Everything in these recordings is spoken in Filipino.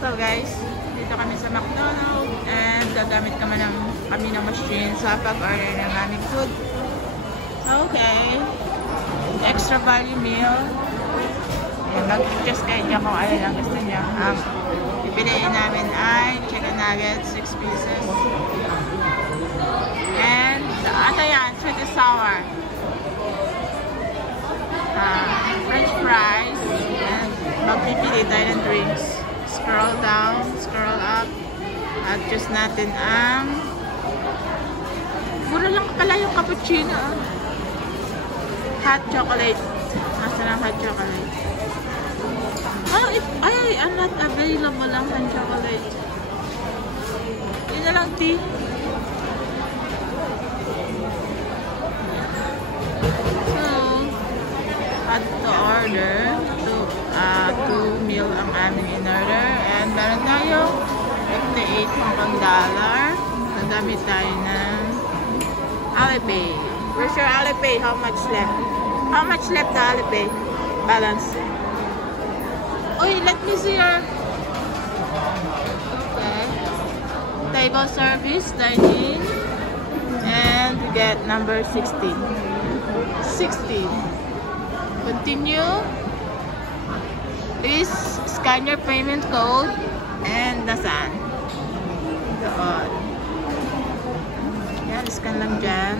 So guys, dito kami sa McDonald's and gagamit kami ng machine sa pag-order ng aming food. Okay. Extra value meal. Ayan, mag-just kayo niya kung ano lang gusto niya. Pipiliin namin ay chicken nuggets, 6 pieces. And ano yan? Sweet and sour. French fries. And magpipili tayo ng drinks. Scroll down, scroll up. At choose natin ang mura lang pala yung cappuccino. Hot chocolate. Nasa lang hot chocolate. Ay, I'm not available ang hot chocolate. Yun na lang tea. So, add to order. 2 meal ang aming in-order. And meron tayo 58 Hong Kong dollar. Nagamit tayo ng Alipay. Where's your Alipay? How much left? How much left the Alipay balance? Uy, let me see your... Okay. Table service, dining. And we get number 16. 16. Continue. Please scan your payment code. And nasaan? Doon. Yan, scan lang dyan.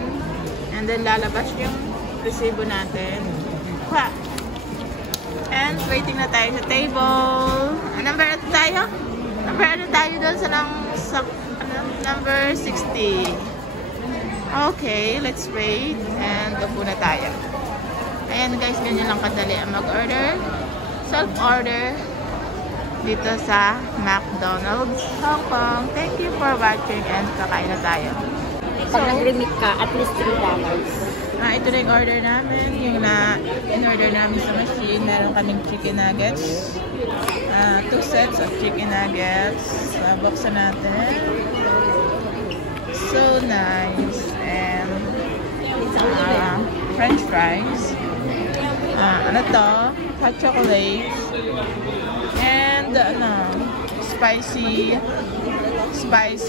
And then lalabas yung resibo natin. Ha! And waiting na tayo sa table. Number ano tayo? Number ano tayo doon sa number 60. Okay, let's wait. And upo na tayo. Ayan guys, ganyan lang kadali ang mag-order. Self-order dito sa McDonald's, Hong Kong. Thank you for watching and kakain na tayo. Pag nag-remit ka, at least $3. Ito na yung order namin. Yung in-order namin sa machine. Meron kaming chicken nuggets. 2 sets of chicken nuggets. Buksan natin. So nice. And French fries. Ano to? Hot chocolate. And spicy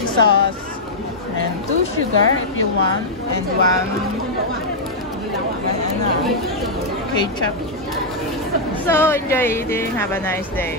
sauce. And 2 sugar if you want. And 1 ketchup. So enjoy eating. Have a nice day.